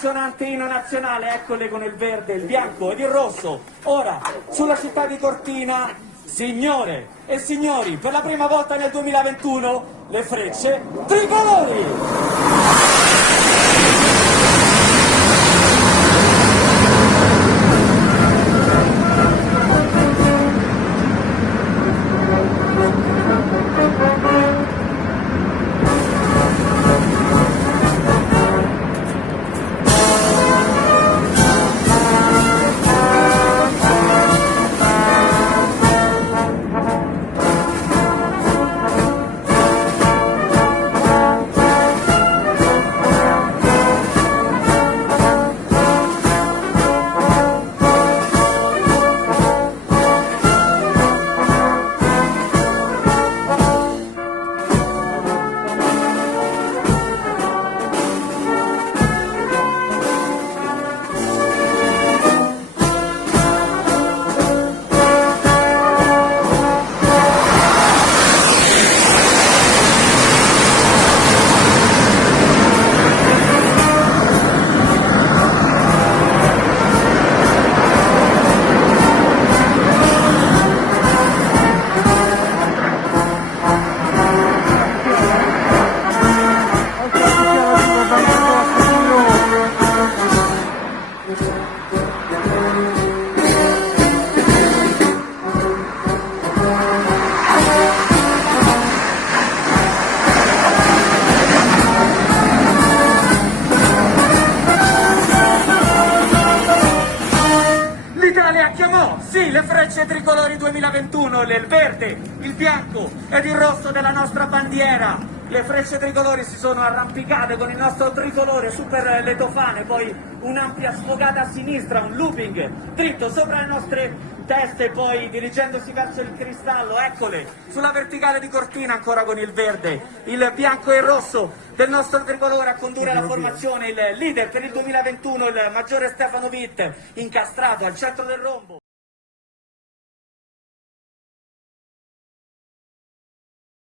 l'emozionante inno nazionale, eccole con il verde, il bianco ed il rosso. Ora, sulla città di Cortina, signore e signori, per la prima volta nel 2021, le frecce tricolori! L'Italia chiamò, sì, le frecce tricolori 2021, il verde, il bianco ed il rosso della nostra bandiera. Le frecce tricolori si sono arrampicate con il nostro tricolore su per le tofane, poi un'ampia sfogata a sinistra, un looping dritto sopra le nostre teste, poi dirigendosi verso il cristallo, eccole, sulla verticale di Cortina ancora con il verde, il bianco e il rosso del nostro tricolore a condurre la formazione, il leader per il 2021, il maggiore Stefano Witt, incastrato al centro del rombo.